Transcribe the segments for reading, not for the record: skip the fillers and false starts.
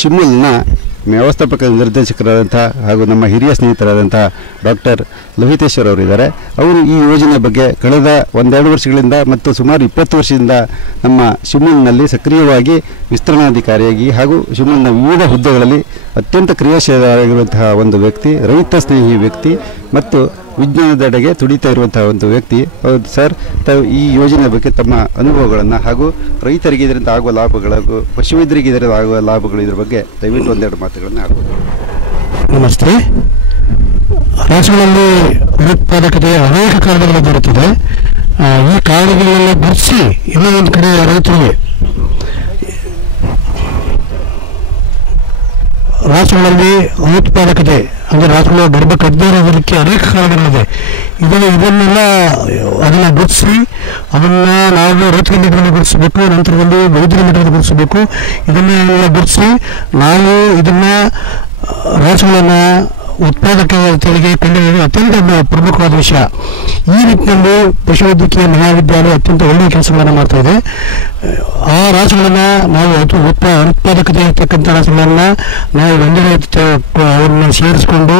ಶಿಮುಲ್ನ ವ್ಯವಸ್ಥಾಪಕ ನಿರ್ದೇಶಕರಾದಂಥ ಹಾಗೂ ನಮ್ಮ ಹಿರಿಯ ಸ್ನೇಹಿತರಾದಂಥ ಡಾಕ್ಟರ್ ಲೋಹಿತೇಶ್ವರ್ ಅವರಿದ್ದಾರೆ. ಅವರು ಈ ಯೋಜನೆ ಬಗ್ಗೆ ಕಳೆದ 1-2 ವರ್ಷಗಳಿಂದ ಮತ್ತು ಸುಮಾರು 20 ವರ್ಷದಿಂದ ನಮ್ಮ ಶಿಮುಲ್ನಲ್ಲಿ ಸಕ್ರಿಯವಾಗಿ ವಿಸ್ತರಣಾಧಿಕಾರಿಯಾಗಿ ಹಾಗೂ ಶಿಮುಲ್ನ ವಿವಿಧ ಹುದ್ದೆಗಳಲ್ಲಿ ಅತ್ಯಂತ ಕ್ರಿಯಾಶೀಲರಾಗಿರುವಂತಹ ಒಂದು ವ್ಯಕ್ತಿ, ರೈತ ಸ್ನೇಹಿ ವ್ಯಕ್ತಿ ಮತ್ತು ವಿಜ್ಞಾನದೆಡೆಗೆ ತುಡಿತಾ ಇರುವಂತಹ ಒಂದು ವ್ಯಕ್ತಿ. ಹೌದು ಸರ್, ತಾವು ಈ ಯೋಜನೆ ಬಗ್ಗೆ ತಮ್ಮ ಅನುಭವಗಳನ್ನು ಹಾಗೂ ರೈತರಿಗೆ ಇದರಿಂದ ಆಗುವ ಲಾಭಗಳು, ಪಶುವೈದ್ಯರಿಗೆ ಇದರಿಂದ ಆಗುವ ಲಾಭಗಳು, ಇದ್ರ ಬಗ್ಗೆ ದಯವಿಟ್ಟು 1-2 ಮಾತುಗಳನ್ನು ಆಡ್ಬೋದು. ನಮಸ್ತೆ. ರಾಜ್ಯಗಳಲ್ಲಿ ಉತ್ಪಾದಕತೆ ಅನೇಕ ಕಾರಣಗಳು ಬರುತ್ತದೆ. ಈ ಕಾರಣಗಳನ್ನೆಲ್ಲ ಗುರುತಿಸಿ ಇನ್ನೂ ಒಂದು ಕಡೆ ರೈತರಿಗೆ ರಾಸುಗಳಲ್ಲಿ ಉತ್ಪಾದಕತೆ ಅಂದರೆ ರಾಸುಗಳ ಗರ್ಭ ಕಟ್ಟದೇ ಇರೋದಕ್ಕೆ ಅನೇಕ ಕಾರಣಗಳಿದೆ. ಇದನ್ನೆಲ್ಲ ಅದನ್ನು ಗುರುತಿಸಿ ಅದನ್ನು ನಾವು ರೈತರ ಮಟ್ಟದಲ್ಲಿ ಗುರುತಿಸಬೇಕು, ನಂತರದಲ್ಲಿ ವೈದ್ಯರ ಮಟ್ಟದಲ್ಲಿ ಗುರುತಿಸಬೇಕು. ಇದನ್ನೆಲ್ಲ ಗುರುತಿಸಿ ನಾವು ಇದನ್ನು ರಾಸುಗಳನ್ನು ಉತ್ಪಾದಕತೆಗೆ ಕೊಂಡೊಯ್ಯುವುದು ಅತ್ಯಂತ ಪ್ರಮುಖವಾದ ವಿಷಯ. ಈ ನಿಟ್ಟಿನಲ್ಲಿ ಪಶುವೈದ್ಯಕೀಯ ಮಹಾವಿದ್ಯಾಲಯ ಅತ್ಯಂತ ಒಳ್ಳೆಯ ಕೆಲಸಗಳನ್ನು ಮಾಡ್ತಾ ಇದೆ. ಆ ರಾಸುಗಳನ್ನು ನಾವು ಉತ್ಪಾದಕತೆ ಇರ್ತಕ್ಕಂಥ ರಾಸುಗಳನ್ನು ನಾವು ಒಂದೆಡೆ ಅವರನ್ನು ಸೇರಿಸಿಕೊಂಡು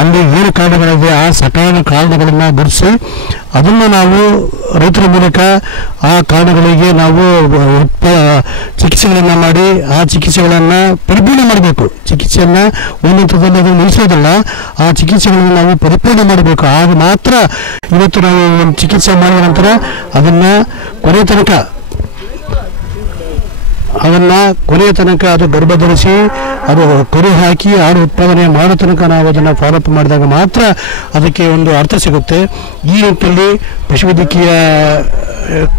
ಅಲ್ಲಿ ಏನು ಕಾರಣಗಳಿದೆ ಆ ಸಕಾಲ ಕಾರಣಗಳನ್ನು ಗುರುತಿಸಿ ಅದನ್ನು ನಾವು ರೈತರ ಮೂಲಕ ಆ ಕಾರಣಗಳಿಗೆ ನಾವು ಚಿಕಿತ್ಸೆಗಳನ್ನು ಮಾಡಿ ಆ ಚಿಕಿತ್ಸೆಗಳನ್ನು ಪರಿಪೂರ್ಣ ಮಾಡಬೇಕು. ಚಿಕಿತ್ಸೆಯನ್ನು ಒಂದು ಹಂತದಲ್ಲಿ ಅದನ್ನು ನಿಲ್ಲಿಸೋದಲ್ಲ, ಆ ಚಿಕಿತ್ಸೆಗಳನ್ನು ನಾವು ಪರಿಪೂರ್ಣ ಮಾಡಬೇಕು. ಆಗ ಮಾತ್ರ ಇವತ್ತು ನಾವು ಒಂದು ಚಿಕಿತ್ಸೆ ಮಾಡಿದ ನಂತರ ಅದನ್ನು ಕೊನೆಯ ತನಕ ಅದು ಗರ್ಭಧರಿಸಿ ಅದು ಕರು ಹಾಕಿ ಆಡು ಉತ್ಪಾದನೆ ಮಾಡೋ ತನಕ ನಾವು ಅದನ್ನು ಫಾಲೋಅಪ್ ಮಾಡಿದಾಗ ಮಾತ್ರ ಅದಕ್ಕೆ ಒಂದು ಅರ್ಥ ಸಿಗುತ್ತೆ. ಈ ನಿಟ್ಟಿನಲ್ಲಿ ಪಶುವೈದ್ಯಕೀಯ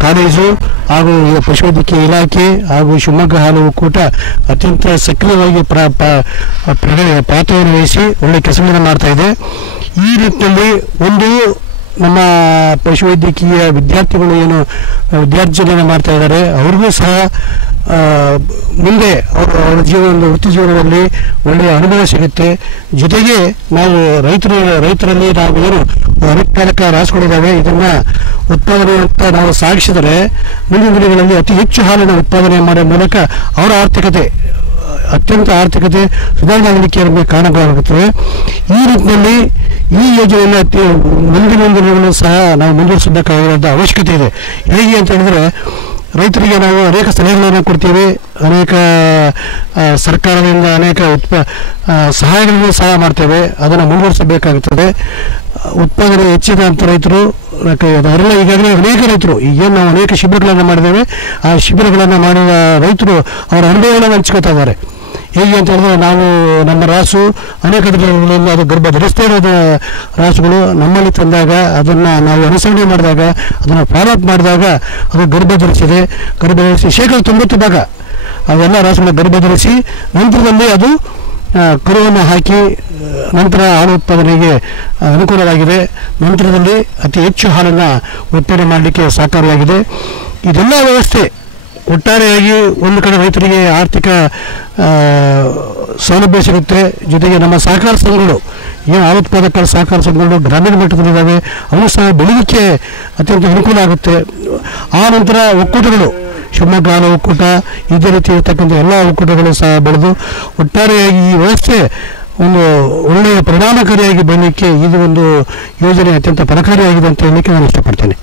ಕಾಲೇಜು ಹಾಗೂ ಪಶುವೈದ್ಯಕೀಯ ಇಲಾಖೆ ಹಾಗೂ ಶಿವಮೊಗ್ಗ ಹಾಲು ಒಕ್ಕೂಟ ಅತ್ಯಂತ ಸಕ್ರಿಯವಾಗಿ ಪಾತ್ರವನ್ನು ವಹಿಸಿ ಒಳ್ಳೆಯ ಕೆಲಸಗಳನ್ನು ಮಾಡ್ತಾ ಇದೆ. ಈ ನಿಟ್ಟಿನಲ್ಲಿ ಒಂದು ನಮ್ಮ ಪಶುವೈದ್ಯಕೀಯ ವಿದ್ಯಾರ್ಥಿಗಳು ಏನು ವಿದ್ಯಾರ್ಜನೆಯನ್ನು ಮಾಡ್ತಾ ಇದ್ದಾರೆ ಅವ್ರಿಗೂ ಸಹ ಮುಂದೆ ಅವರ ವೃತ್ತಿ ಜೀವನದಲ್ಲಿ ಒಳ್ಳೆಯ ಅನುಭವ ಸಿಗುತ್ತೆ. ಜೊತೆಗೆ ನಾವು ರೈತರಲ್ಲಿ ನಾವು ಏನು ಉತ್ಪಾದಕ ರಾಸುಗಳಿದ್ದಾವೆ ಇದನ್ನು ಉತ್ಪಾದನೆ ಅಂತ ನಾವು ಸಾಗಿಸಿದರೆ ಮುಂದಿನ ದಿನಗಳಲ್ಲಿ ಅತಿ ಹೆಚ್ಚು ಹಾಲನ್ನು ಉತ್ಪಾದನೆ ಮಾಡೋ ಮೂಲಕ ಅವರ ಆರ್ಥಿಕತೆ ಸುಧಾರಣೆ ಕಾರಣಗಳಾಗುತ್ತವೆ. ಈ ನಿಟ್ಟಿನಲ್ಲಿ ಈ ಯೋಜನೆಯನ್ನು ಮುಂದಿನ ದಿನಗಳು ಸಹ ನಾವು ಮುಂದುವರಿಸಬೇಕಾಗಿರೋದ ಅವಶ್ಯಕತೆ ಇದೆ. ಹೇಗೆ ಅಂತ ಹೇಳಿದ್ರೆ ರೈತರಿಗೆ ನಾವು ಅನೇಕ ಸಲಹೆಗಳನ್ನು ಕೊಡ್ತೀವಿ, ಅನೇಕ ಸರ್ಕಾರದಿಂದ ಅನೇಕ ಸಹಾಯಗಳನ್ನು ಸಹ ಮಾಡ್ತೇವೆ. ಅದನ್ನು ಮುಂದುವರಿಸಬೇಕಾಗುತ್ತದೆ. ಉತ್ಪಾದನೆ ಹೆಚ್ಚಿದಂಥ ರೈತರು ಅವರೆಲ್ಲ ಈಗಾಗಲೇ ಅನೇಕ ರೈತರು ಈಗೇನು ನಾವು ಅನೇಕ ಶಿಬಿರಗಳನ್ನು ಮಾಡಿದ್ದೇವೆ, ಆ ಶಿಬಿರಗಳನ್ನು ಮಾಡಿದ ರೈತರು ಅವರ ಅನುಭವಗಳನ್ನು ಹಂಚ್ಕೋತಾ ಇದ್ದಾರೆ. ಹೇಗೆ ಅಂತ ಹೇಳಿದ್ರೆ ನಾವು ನಮ್ಮ ರಾಸು ಅನೇಕ ದಿನಗಳಲ್ಲಿ ಅದು ಗರ್ಭ ಧರಿಸ್ತೇ ಇರೋದ ರಾಸುಗಳು ನಮ್ಮಲ್ಲಿ ತಂದಾಗ ಅದನ್ನು ನಾವು ಅನುಸರಣೆ ಮಾಡಿದಾಗ ಅದನ್ನು ಫಾಲೋಅಪ್ ಮಾಡಿದಾಗ ಅದು ಗರ್ಭ ಧರಿಸಿ 90% ಅವೆಲ್ಲ ರಾಸುಗಳ ಗರ್ಭ ಧರಿಸಿ ನಂತರದಲ್ಲಿ ಅದು ಕರುವನ್ನು ಹಾಕಿ ನಂತರ ಹಾಲು ಉತ್ಪಾದನೆಗೆ ಅನುಕೂಲವಾಗಿದೆ. ನಂತರದಲ್ಲಿ ಅತಿ ಹೆಚ್ಚು ಹಾಲನ್ನು ಉತ್ಪಾದನೆ ಮಾಡಲಿಕ್ಕೆ ಸಹಕಾರಿಯಾಗಿದೆ. ಇದೆಲ್ಲ ವ್ಯವಸ್ಥೆ ಒಟ್ಟಾರೆಯಾಗಿ ಒಂದು ಕಡೆ ರೈತರಿಗೆ ಆರ್ಥಿಕ ಸೌಲಭ್ಯ ಸಿಗುತ್ತೆ. ಜೊತೆಗೆ ನಮ್ಮ ಸಹಕಾರ ಸಂಘಗಳು ಏನು ಹಾಲು ಉತ್ಪಾದಕರ ಸಹಕಾರ ಸಂಘಗಳು ಗ್ರಾಮೀಣ ಮಟ್ಟದಲ್ಲಿದ್ದಾವೆ, ಅವು ಸಹ ಬೆಳೀಲಿಕ್ಕೆ ಅತ್ಯಂತ ಅನುಕೂಲ ಆಗುತ್ತೆ. ಆ ನಂತರ ಒಕ್ಕೂಟಗಳು, ಶಿವಮೊಗ್ಗ ಹಾಲು ಒಕ್ಕೂಟ, ಇದೇ ರೀತಿ ಇರ್ತಕ್ಕಂಥ ಎಲ್ಲ ಒಕ್ಕೂಟಗಳು ಸಹ ಬೆಳೆದು ಒಟ್ಟಾರೆಯಾಗಿ ಈ ವ್ಯವಸ್ಥೆ ಒಂದು ಒಳ್ಳೆಯ ಪರಿಣಾಮಕಾರಿಯಾಗಿ ಬರಲಿಕ್ಕೆ ಇದು ಒಂದು ಯೋಜನೆ ಅತ್ಯಂತ ಫಲಕಾರಿಯಾಗಿದೆ ಅಂತ ಹೇಳಲಿಕ್ಕೆ ನಾನು ಇಷ್ಟಪಡ್ತೇನೆ.